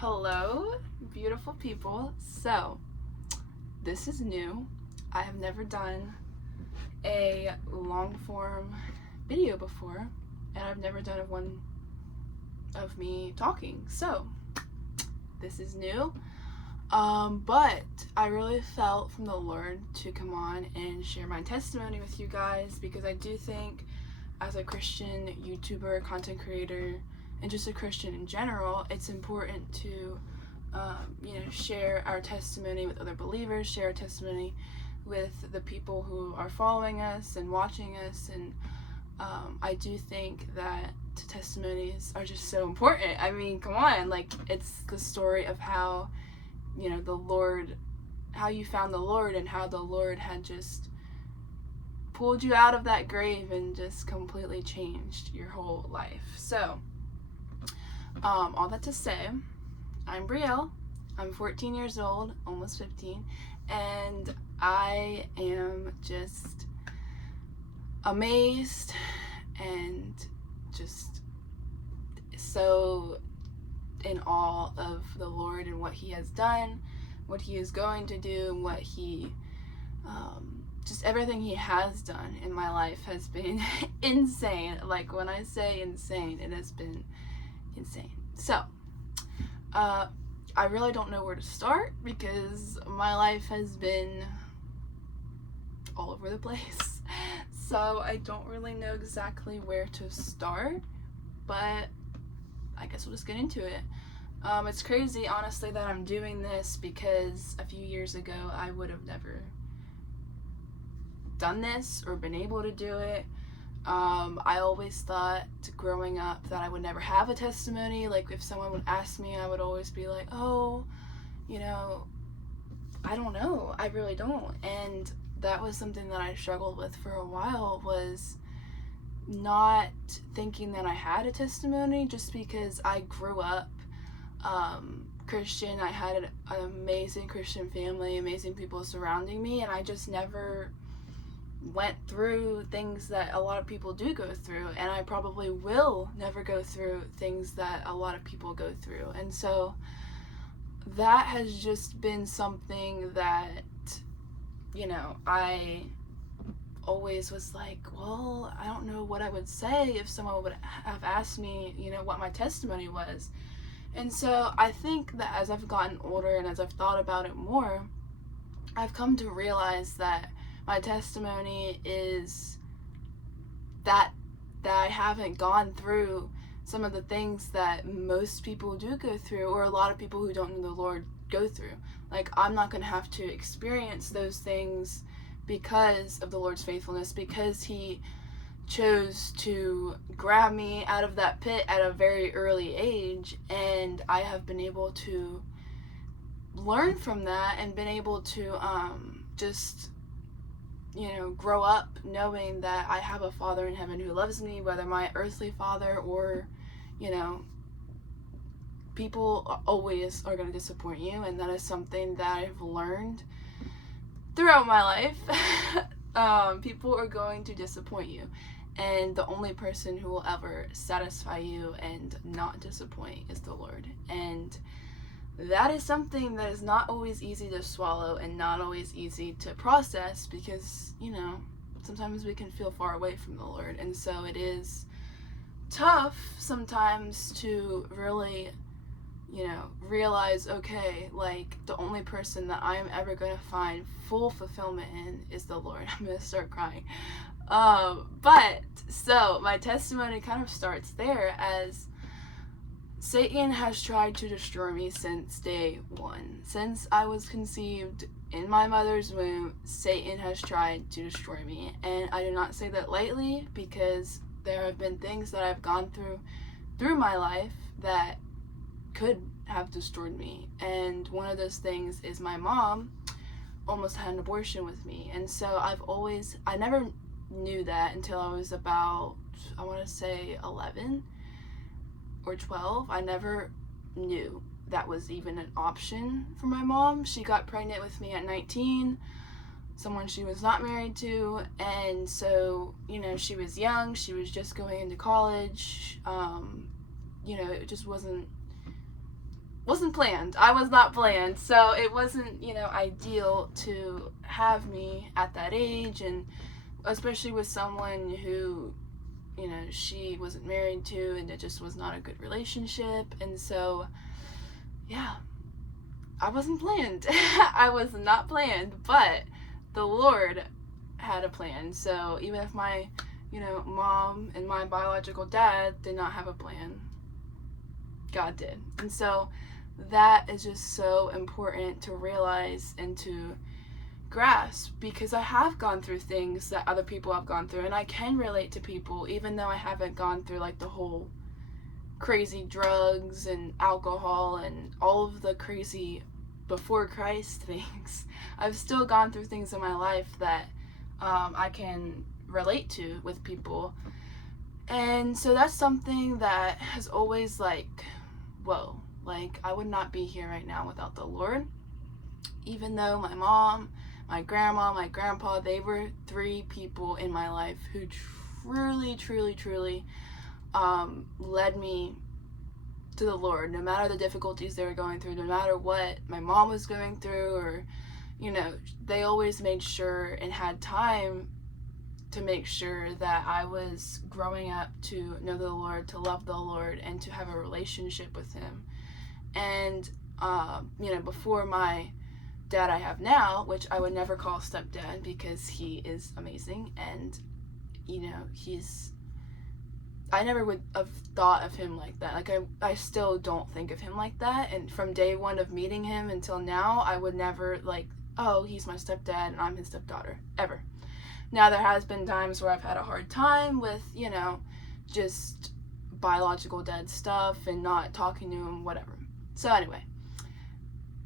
Hello, beautiful people. So, this is new. I have never done a long form video before, and I've never done one of me talking. So, this is new. But I really felt from the Lord to come on and share my testimony with you guys because I do think, as a Christian YouTuber, content creator, and just a Christian in general, it's important to, share our testimony with other believers, share our testimony with the people who are following us and watching us. And I do think that testimonies are just so important. I mean, come on, like, it's the story of how, the Lord, how you found the Lord and how the Lord had just pulled you out of that grave and just completely changed your whole life. So, all that to say, I'm Brielle. I'm 14 years old, almost 15, and I am just amazed and just so in awe of the Lord and what He has done, what He is going to do, and what He, just everything He has done in my life has been insane. Like, when I say insane, it has been insane. So, I really don't know where to start because my life has been all over the place. So I don't really know exactly where to start, but I guess we'll just get into it. It's crazy, honestly, that I'm doing this because a few years ago I would have never done this or been able to do it. I always thought growing up that I would never have a testimony. Like, if someone would ask me, I would always be like, oh, I don't know. I really don't. And that was something that I struggled with for a while, was not thinking that I had a testimony, just because I grew up Christian. I had an amazing Christian family, amazing people surrounding me, and I just never went through things that a lot of people do go through, and I probably will never go through things that a lot of people go through. And so that has just been something that, I always was like, well, I don't know what I would say if someone would have asked me, what my testimony was. And so I think that as I've gotten older and as I've thought about it more, I've come to realize that my testimony is that I haven't gone through some of the things that most people do go through, or a lot of people who don't know the Lord go through. Like, I'm not going to have to experience those things because of the Lord's faithfulness, because He chose to grab me out of that pit at a very early age, and I have been able to learn from that and been able to just grow up knowing that I have a Father in heaven who loves me, whether my earthly father or, people always are going to disappoint you, and that is something that I've learned throughout my life. People are going to disappoint you, and the only person who will ever satisfy you and not disappoint is the Lord. And that is something that is not always easy to swallow and not always easy to process because, sometimes we can feel far away from the Lord. And so it is tough sometimes to really, realize, okay, like, the only person that I am ever going to find full fulfillment in is the Lord. I'm going to start crying. But, so, my testimony kind of starts there, as Satan has tried to destroy me since day one. Since I was conceived in my mother's womb, Satan has tried to destroy me. And I do not say that lightly, because there have been things that I've gone through my life that could have destroyed me. And one of those things is my mom almost had an abortion with me. And so I never knew that until I was about, I want to say 11 or 12. I never knew that was even an option for my mom. She got pregnant with me at 19, someone she was not married to, and so, she was young, she was just going into college, it just wasn't wasn't planned. I was not planned. So it wasn't, ideal to have me at that age, and especially with someone who, she wasn't married to, and it just was not a good relationship. And so, yeah, I wasn't planned. I was not planned, but the Lord had a plan. So even if my, mom and my biological dad did not have a plan, God did. And so that is just so important to realize and to grasp, because I have gone through things that other people have gone through, and I can relate to people even though I haven't gone through like the whole crazy drugs and alcohol and all of the crazy before Christ things. I've still gone through things in my life that I can relate to with people. And so that's something that has always whoa, I would not be here right now without the Lord. Even though my mom, my grandma, my grandpa, they were 3 people in my life who truly, truly, truly led me to the Lord, no matter the difficulties they were going through, no matter what my mom was going through, or, they always made sure and had time to make sure that I was growing up to know the Lord, to love the Lord, and to have a relationship with Him. And, before my dad I have now, which I would never call stepdad because he is amazing, and, I never would have thought of him like that. I still don't think of him like that, and from day one of meeting him until now, I would never, oh, he's my stepdad and I'm his stepdaughter, ever. Now, there has been times where I've had a hard time with, just biological dad stuff and not talking to him, whatever. So anyway,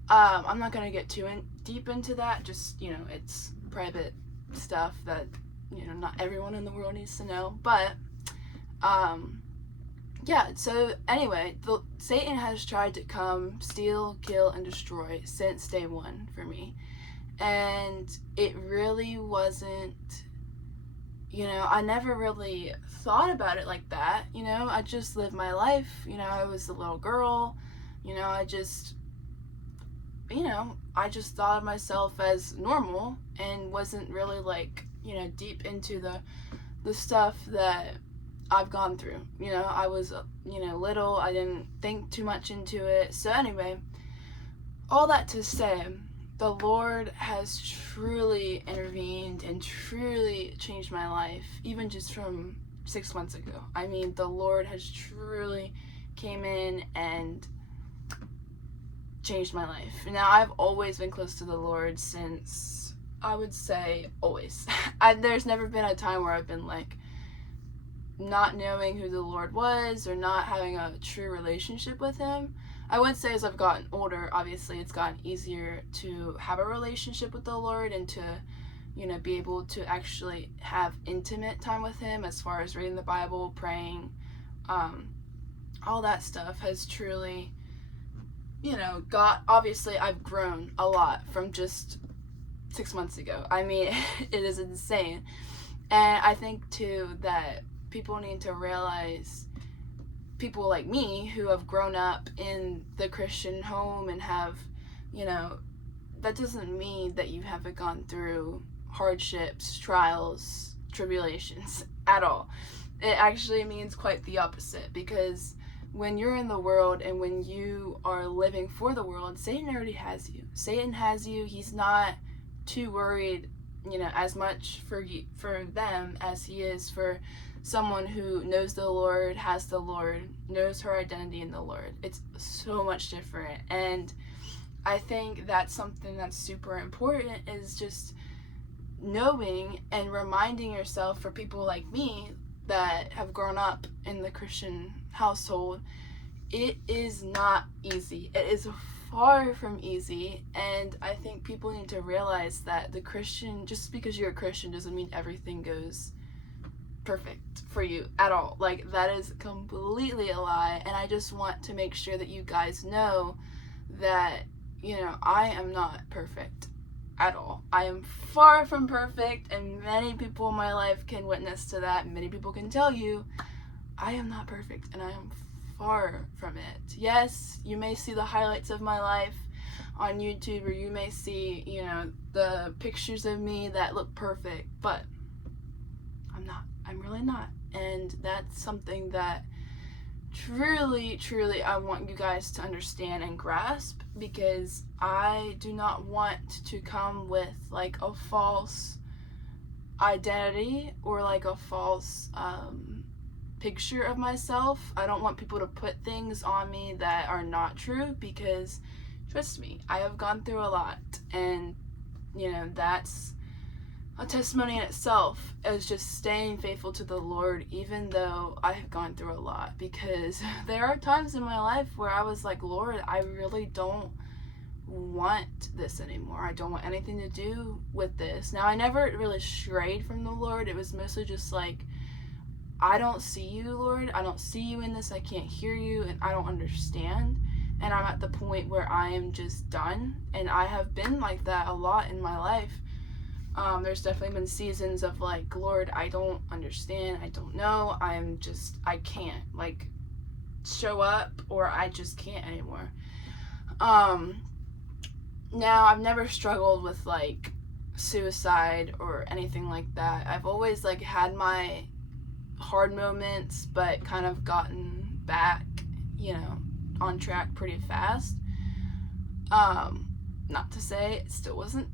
I'm not going to get too deep into that. Just, it's private stuff that, not everyone in the world needs to know. But, yeah, so anyway, Satan has tried to come, steal, kill, and destroy since day one for me. And it really wasn't, I never really thought about it like that. I just lived my life. I was a little girl. I just thought of myself as normal and wasn't really deep into the stuff that I've gone through. I was, little. I didn't think too much into it. So anyway, all that to say, the Lord has truly intervened and truly changed my life, even just from 6 months ago. I mean, the Lord has truly came in and changed my life. Now, I've always been close to the Lord since, I would say, always. There's never been a time where I've been not knowing who the Lord was or not having a true relationship with Him. I would say as I've gotten older, obviously it's gotten easier to have a relationship with the Lord and to, be able to actually have intimate time with Him, as far as reading the Bible, praying, all that stuff has truly, obviously I've grown a lot from just 6 months ago. I mean, it is insane. And I think too that people need to realize, people like me who have grown up in the Christian home and have, that doesn't mean that you haven't gone through hardships, trials, tribulations at all. It actually means quite the opposite, because when you're in the world and when you are living for the world, Satan already has you. Satan has you. He's not too worried, as much for them as he is for someone who knows the Lord, has the Lord, knows her identity in the Lord. It's so much different. And I think that's something that's super important, is just knowing and reminding yourself, for people like me that have grown up in the Christian household, it is not easy. It is far from easy. And I think people need to realize that just because you're a Christian doesn't mean everything goes perfect for you at all. That is completely a lie. And I just want to make sure that you guys know that, I am not perfect at all. I am far from perfect, and many people in my life can witness to that. Many people can tell you I am not perfect, and I am far from it. Yes, you may see the highlights of my life on YouTube, or you may see, the pictures of me that look perfect, but I'm not. I'm really not. And that's something that truly, truly I want you guys to understand and grasp, because I do not want to come with like a false identity or like a false picture of myself. I don't want people to put things on me that are not true, because trust me, I have gone through a lot, and that's a testimony in itself, is just staying faithful to the Lord even though I have gone through a lot. Because there are times in my life where I was like, Lord, I really don't want this anymore. I don't want anything to do with this. Now, I never really strayed from the Lord. It was mostly just like, I don't see you, Lord. I don't see you in this. I can't hear you, and I don't understand. And I'm at the point where I am just done. And I have been like that a lot in my life. There's definitely been seasons of like, Lord, I don't understand. I don't know. I can't like show up, or I just can't anymore. Now, I've never struggled with like suicide or anything like that. I've always like had my hard moments, but kind of gotten back, on track pretty fast. Not to say it still wasn't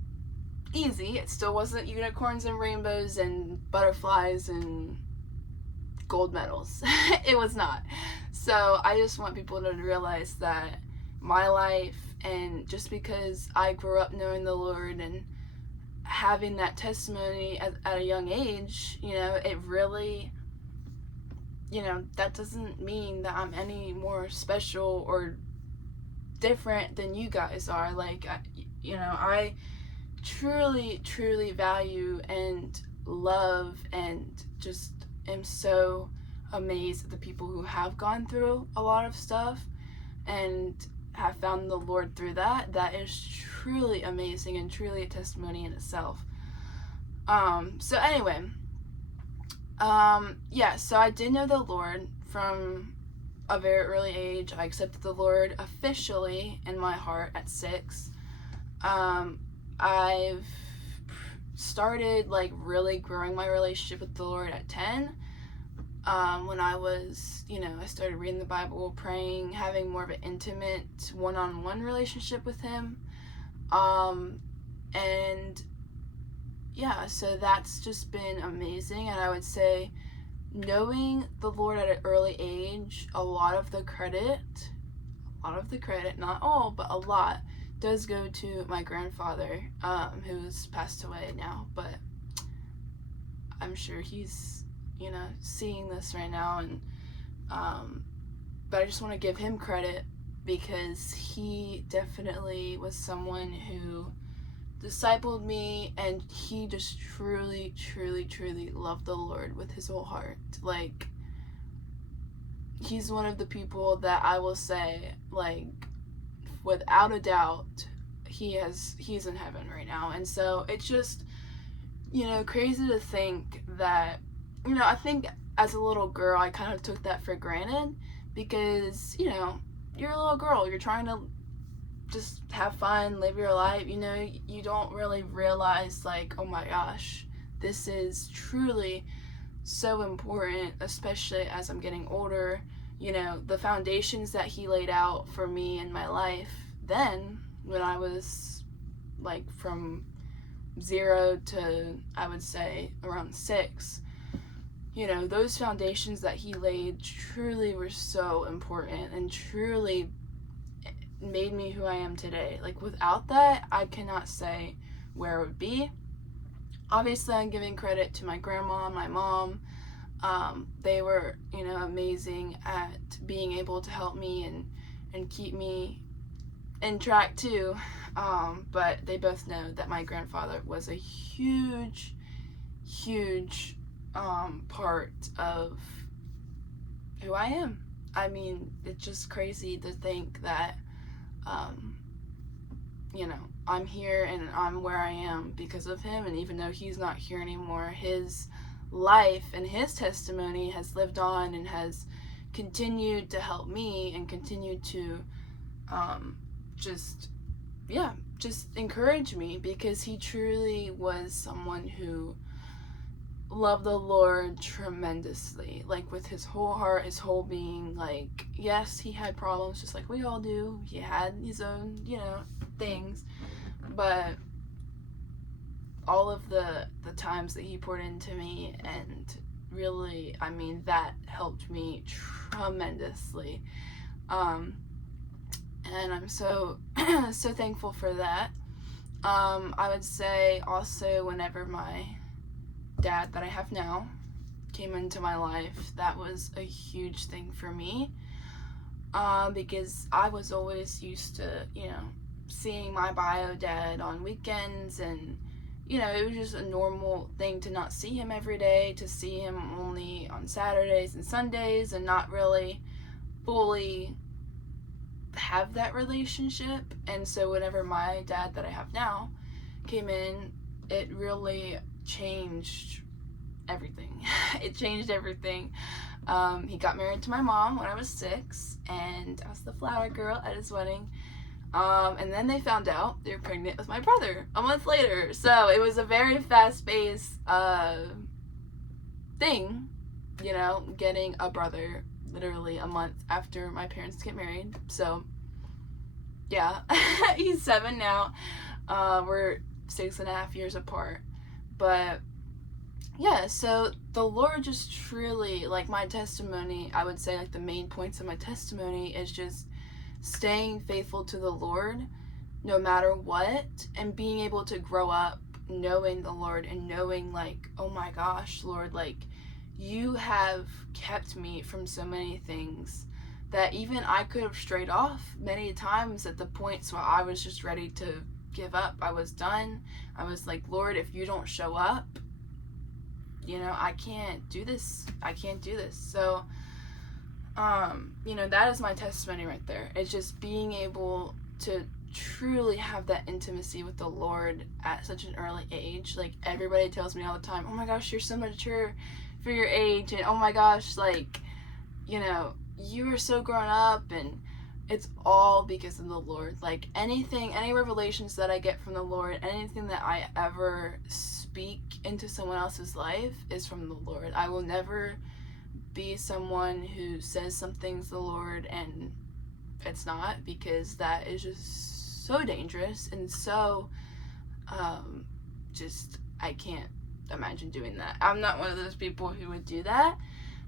easy. It still wasn't unicorns and rainbows and butterflies and gold medals. It was not. So I just want people to realize that my life, and just because I grew up knowing the Lord and having that testimony at a young age, it really, that doesn't mean that I'm any more special or different than you guys are. Like, I truly, truly value and love and just am so amazed at the people who have gone through a lot of stuff and have found the Lord through that. That is truly amazing and truly a testimony in itself. So anyway, so I did know the Lord from a very early age. I accepted the Lord officially in my heart at 6. I've started like really growing my relationship with the Lord at 10. When I was, I started reading the Bible, praying, having more of an intimate one-on-one relationship with Him. And yeah, so that's just been amazing. And I would say knowing the Lord at an early age, a lot of the credit, not all, but a lot, does go to my grandfather, who's passed away now, but I'm sure he's, seeing this right now, and but I just want to give him credit, because he definitely was someone who discipled me, and he just truly, truly, truly loved the Lord with his whole heart. Like, he's one of the people that I will say, like, without a doubt, he's in heaven right now. And so it's just, crazy to think that, I think as a little girl, I kind of took that for granted, because, you're a little girl, you're trying to just have fun, live your life, you don't really realize, like, oh my gosh, this is truly so important, especially as I'm getting older. The foundations that he laid out for me in my life then, when I was like from 0 to, I would say, around 6, those foundations that he laid truly were so important and truly made me who I am today. Like, without that, I cannot say where I would be. Obviously, I'm giving credit to my grandma and my mom. They were, amazing at being able to help me and keep me in track too. But they both know that my grandfather was a huge, huge part of who I am. I mean, it's just crazy to think that, I'm here and I'm where I am because of him. And even though he's not here anymore, his life and his testimony has lived on and has continued to help me and continued to just encourage me, because he truly was someone who loved the Lord tremendously, like with his whole heart, his whole being. Like, yes, he had problems just like we all do. He had his own, things, but all of the times that he poured into me, and really, I mean, that helped me tremendously. And I'm so so thankful for that. I would say also, whenever my dad that I have now came into my life, that was a huge thing for me, because I was always used to, seeing my bio dad on weekends, and it was just a normal thing to not see him every day, to see him only on Saturdays and Sundays, and not really fully have that relationship. And so whenever my dad that I have now came in, it really changed everything. It changed everything. He got married to my mom when I was 6, and I was the flower girl at his wedding. And then they found out they were pregnant with my brother a month later. So it was a very fast-paced thing, getting a brother literally a month after my parents get married. So yeah, he's 7 now. We're 6.5 years apart. But yeah, so the Lord just truly, like, my testimony, I would say, like, the main points of my testimony is just staying faithful to the Lord no matter what, and being able to grow up knowing the Lord, and knowing, like, oh my gosh, Lord, like, you have kept me from so many things that even I could have strayed off many times, at the points where I was just ready to give up. I was done. I was like, Lord, if you don't show up, I can't do this. I can't do this. So, that is my testimony right there. It's just being able to truly have that intimacy with the Lord at such an early age. Like, everybody tells me all the time, oh my gosh, you're so mature for your age, and oh my gosh, like, you are so grown up, and it's all because of the Lord. Like, any revelations that I get from the Lord, anything that I ever speak into someone else's life is from the Lord. I will never be someone who says something's the Lord and it's not, because that is just so dangerous, and so I can't imagine doing that. I'm not one of those people who would do that.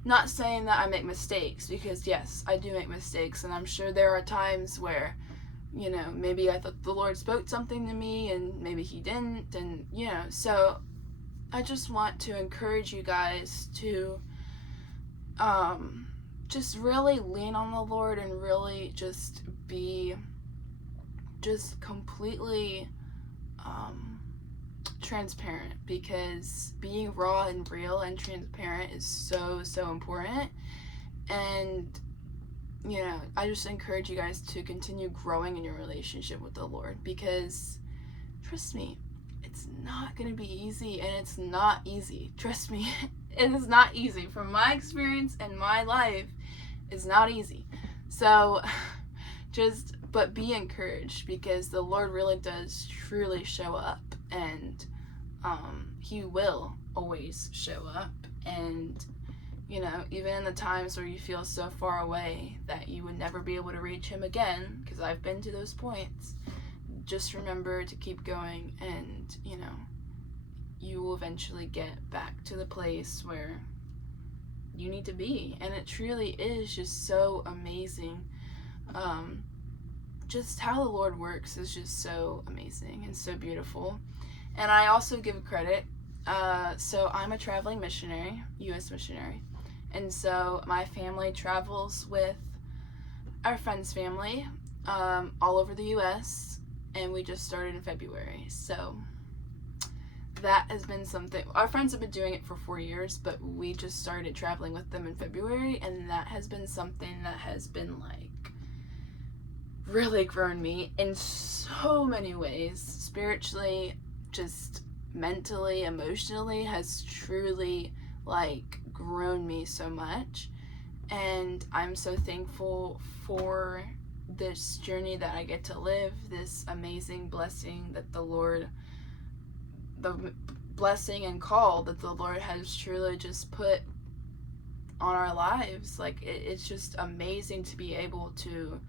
Not saying that I make mistakes, because yes, I do make mistakes, and I'm sure there are times where, maybe I thought the Lord spoke something to me and maybe he didn't, and, so I just want to encourage you guys to just really lean on the Lord, and really just be just completely transparent, because being raw and real and transparent is so, so important. And I just encourage you guys to continue growing in your relationship with the Lord, because trust me, it's not going to be easy, and it's not easy. Trust me, it is not easy. From my experience and my life, it's not easy. So but be encouraged, because the Lord really does truly show up, and he will always show up. And even in the times where you feel so far away that you would never be able to reach him again, because I've been to those points, just remember to keep going, and you will eventually get back to the place where you need to be. And it truly is just so amazing. Just how the Lord works is just so amazing and so beautiful. And I also give credit. So I'm a traveling missionary, U.S. missionary. And so my family travels with our friend's family all over the U.S. And we just started in February. So that has been something. Our friends have been doing it for 4 years, but we just started traveling with them in February. And that has been something that has been, like, really grown me in so many ways. Spiritually, just mentally, emotionally, has truly, like, grown me so much. And I'm so thankful for this journey that I get to live, this amazing blessing that the blessing and call that the Lord has truly just put on our lives. Like, it's just amazing to be able to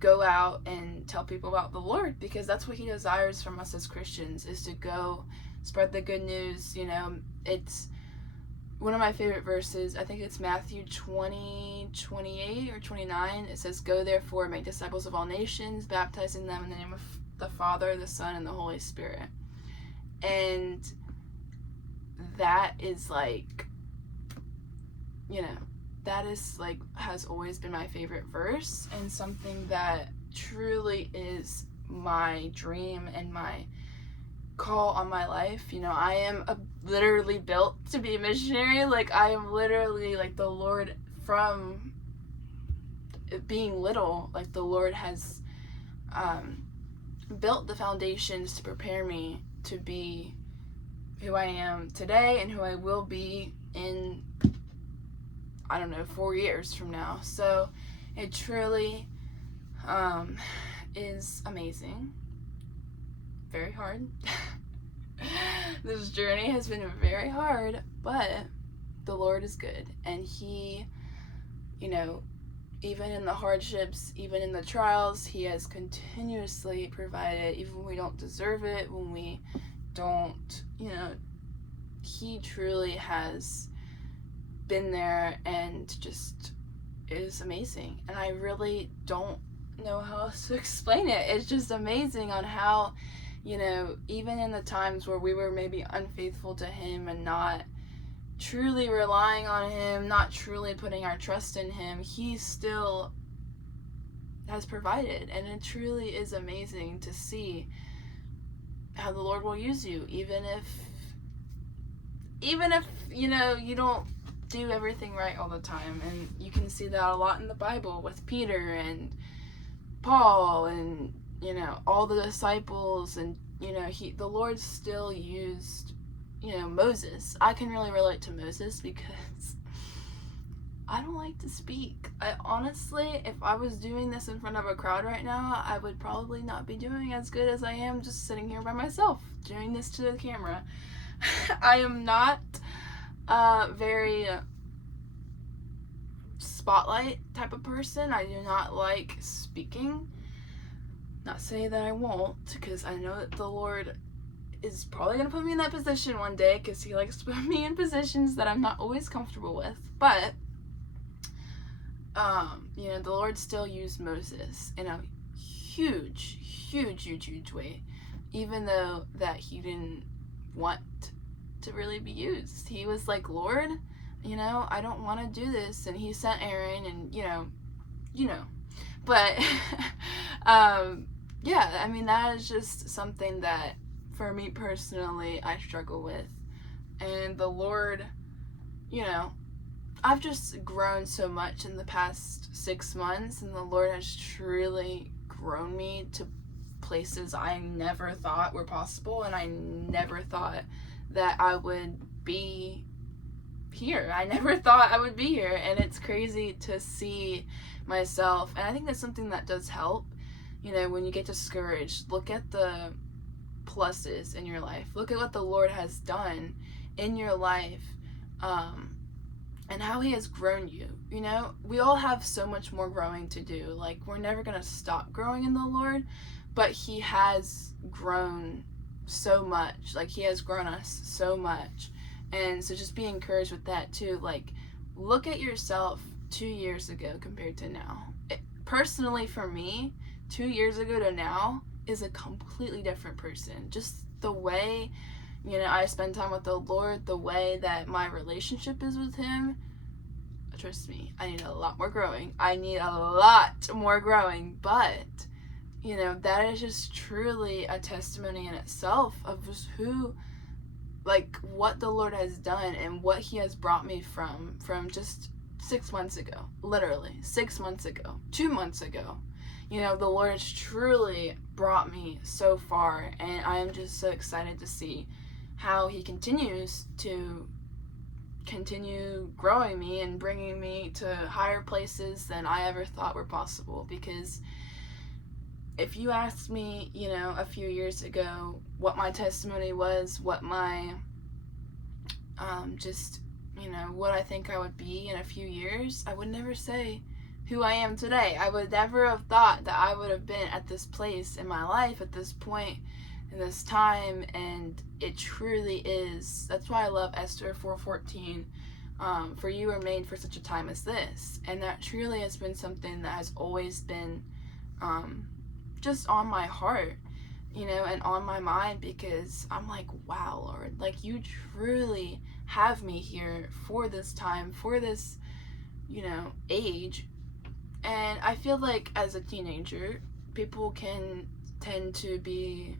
go out and tell people about the Lord, because that's what he desires from us as Christians, is to go spread the good news. It's one of my favorite verses. I think it's Matthew 20:28 or 29. It says, "Go therefore, make disciples of all nations, baptizing them in the name of the Father, the Son, and the Holy Spirit." And that is like, that is like, has always been my favorite verse, and something that truly is my dream and my call on my life. I am literally built to be a missionary. Like, I am literally, like, the Lord, from being little, like, the Lord has built the foundations to prepare me to be who I am today and who I will be in, 4 years from now. So it truly is amazing. Very hard. This journey has been very hard, but the Lord is good, and he, even in the hardships, even in the trials, he has continuously provided, even when we don't deserve it, when we don't, he truly has been there, and just is amazing. And I really don't know how else to explain it. It's just amazing on how, even in the times where we were maybe unfaithful to him and not truly relying on him, not truly putting our trust in him, he still has provided. And it truly is amazing to see how the Lord will use you, even if you don't do everything right all the time. And you can see that a lot in the Bible with Peter and Paul and all the disciples, and the Lord still used Moses. I can really relate to Moses because I don't like to speak. I honestly, if I was doing this in front of a crowd right now, I would probably not be doing as good as I am just sitting here by myself doing this to the camera. I am not very spotlight type of person. I do not like speaking. Not saying that I won't, because I know that the Lord is probably going to put me in that position one day, because he likes to put me in positions that I'm not always comfortable with. But the Lord still used Moses in a huge way, even though that he didn't want to really be used. He was like, "Lord, I don't want to do this," and he sent Aaron, and but that is just something that for me personally I struggle with. And the Lord, I've just grown so much in the past 6 months, and the Lord has truly grown me to places I never thought were possible, and I never thought that I would be here. I never thought I would be here, and it's crazy to see myself. And I think that's something that does help. When you get discouraged, look at the pluses in your life. Look at what the Lord has done in your life, and how he has grown you. We all have so much more growing to do. Like, we're never going to stop growing in the Lord, but he has grown so much. Like, he has grown us so much. And so just be encouraged with that too. Like, look at yourself 2 years ago compared to now. Personally, for me, 2 years ago to now is a completely different person. Just the way, I spend time with the Lord, the way that my relationship is with him. Trust me, I need a lot more growing. But, that is just truly a testimony in itself of just what the Lord has done and what he has brought me from just 6 months ago. Literally 6 months ago, 2 months ago. The Lord has truly brought me so far, and I am just so excited to see how he continues to continue growing me and bringing me to higher places than I ever thought were possible. Because if you asked me, a few years ago what my testimony was, what my, what I think I would be in a few years, I would never say who I am today. I would never have thought that I would have been at this place in my life at this point in this time, and it truly is. That's why I love Esther 4:14. For you are made for such a time as this. And that truly has been something that has always been just on my heart, and on my mind, because I'm like, wow, Lord, like you truly have me here for this time, for this, age. And I feel like as a teenager, people can tend to be,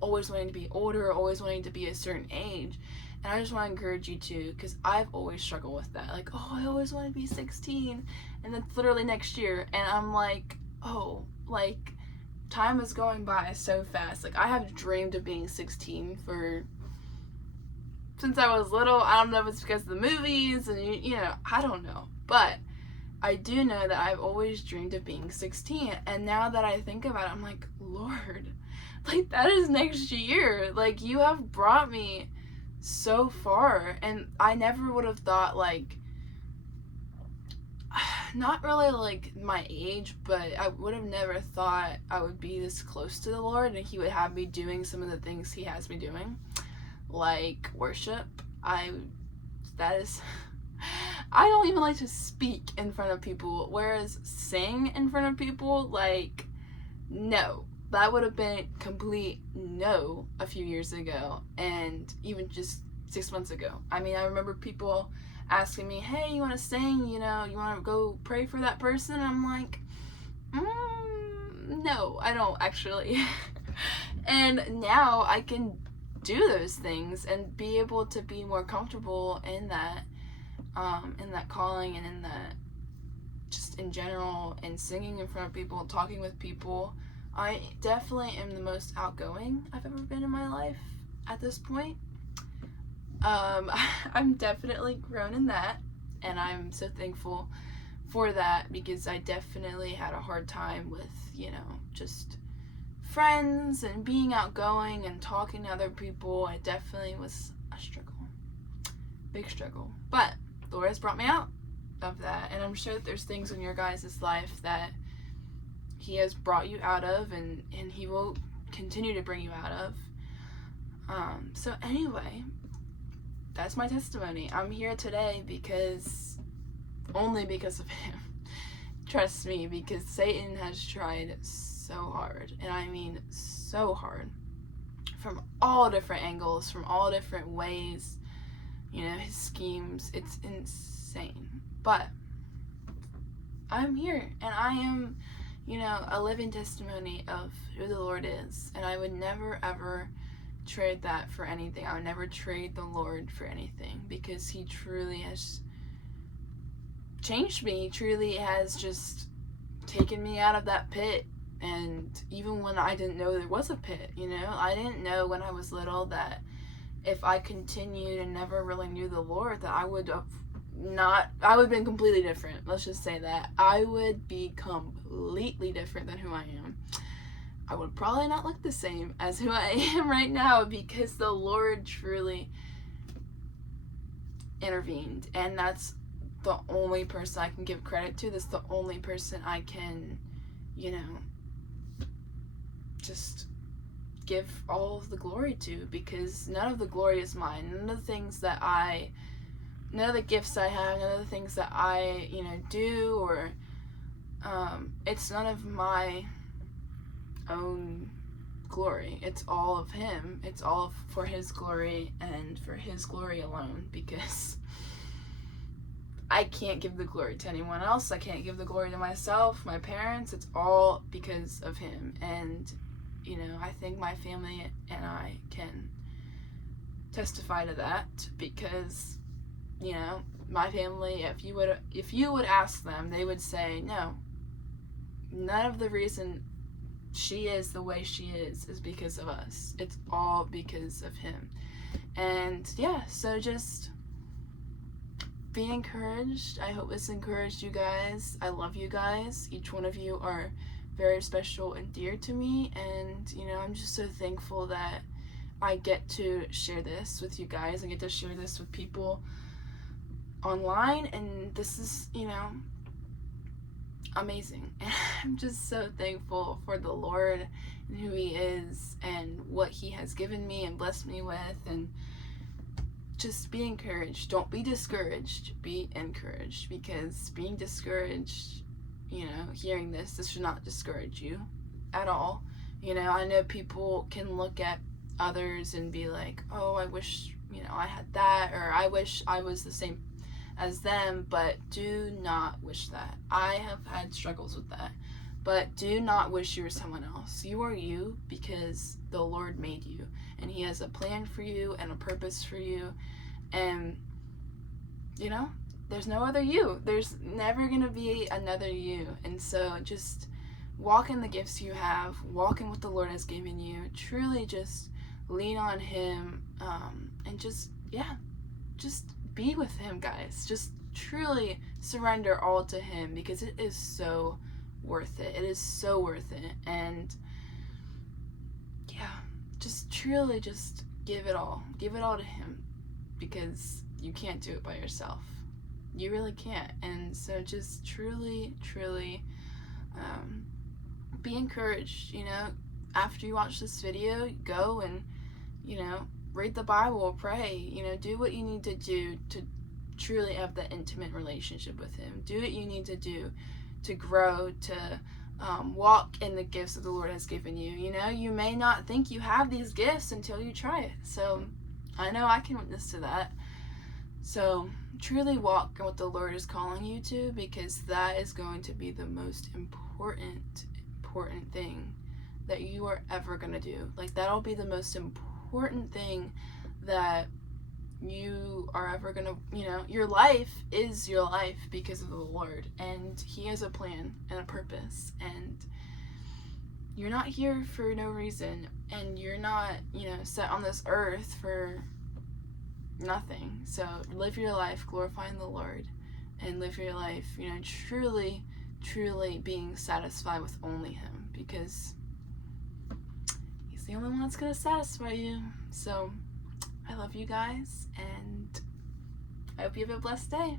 always wanting to be older, always wanting to be a certain age. And I just want to encourage you to, because I've always struggled with that. Like, oh, I always want to be 16, and then literally next year, and I'm like, oh, like, time is going by so fast. Like, I have dreamed of being 16 since I was little. I don't know if it's because of the movies, and, I don't know. But I do know that I've always dreamed of being 16, and now that I think about it, I'm like, Lord, like, that is next year. Like, you have brought me so far, and I never would have thought, like, not really like my age, but I would have never thought I would be this close to the Lord, and he would have me doing some of the things he has me doing, like worship. I don't even like to speak in front of people, whereas sing in front of people, like, no. That would have been complete no a few years ago, and even just 6 months ago. I mean, I remember people asking me, hey, you want to sing? You want to go pray for that person? And I'm like, no, I don't actually. And now I can do those things and be able to be more comfortable in that calling, and in that, just in general, and singing in front of people, talking with people. I definitely am the most outgoing I've ever been in my life at this point. I'm definitely grown in that, and I'm so thankful for that, because I definitely had a hard time with, just friends and being outgoing and talking to other people. It definitely was a struggle. Big struggle. But the Lord has brought me out of that, and I'm sure that there's things in your guys' life that he has brought you out of, and he will continue to bring you out of. So anyway, that's my testimony. I'm here today only because of him. Trust me, because Satan has tried so hard, and I mean so hard, from all different angles, from all different ways, his schemes. It's insane. But I'm here, and I am, a living testimony of who the Lord is, and I would never ever trade that for anything. I would never trade the Lord for anything, because he truly has changed me. He truly has just taken me out of that pit, and even when I didn't know there was a pit, I didn't know when I was little that if I continued and never really knew the Lord, that I would have been completely different. Let's just say that. I would be completely different than who I am. I would probably not look the same as who I am right now, because the Lord truly intervened, and that's the only person I can give credit to. That's the only person I can, just give all of the glory to, because none of the glory is mine. None of the gifts I have, none of the things that I, do, or it's none of my own glory. It's all of him. It's all for his glory, and for his glory alone, because I can't give the glory to anyone else. I can't give the glory to myself, my parents. It's all because of him. And I think my family and I can testify to that, because my family, if you would ask them, they would say, no, none of the reason she is the way she is because of us. It's all because of him. And yeah, so just be encouraged. I hope this encouraged you guys. I love you guys. Each one of you are very special and dear to me, and I'm just so thankful that I get to share this with you guys. I get to share this with people online, and this is amazing. And I'm just so thankful for the Lord and who He is and what He has given me and blessed me with. And just be encouraged. Don't be discouraged. Be encouraged, because being discouraged, hearing this should not discourage you at all. I know people can look at others and be like, oh, I wish I had that, or I wish I was the same as them, but do not wish that. I have had struggles with that, but do not wish you were someone else. You are you because the Lord made you, and He has a plan for you and a purpose for you, and there's no other you. There's never gonna be another you. And so just walk in the gifts you have, walk in what the Lord has given you, truly just lean on Him, and just be with Him, guys. Just truly surrender all to Him, because it is so worth it. It is so worth it. And just truly just give it all to Him, because you can't do it by yourself. You really can't. And so just truly be encouraged. After you watch this video, go and read the Bible, pray, do what you need to do to truly have that intimate relationship with Him. Do what you need to do to grow, to walk in the gifts that the Lord has given you. You may not think you have these gifts until you try it. So I know I can witness to that. So truly walk in what the Lord is calling you to, because that is going to be the most important thing that you are ever going to do. Like, that'll be the most important thing that you are ever going to, your life is your life because of the Lord, and He has a plan and a purpose, and you're not here for no reason, and you're not, set on this earth for nothing. So live your life glorifying the Lord, and live your life, truly being satisfied with only Him, because He's the only one that's going to satisfy you. So I love you guys, and I hope you have a blessed day.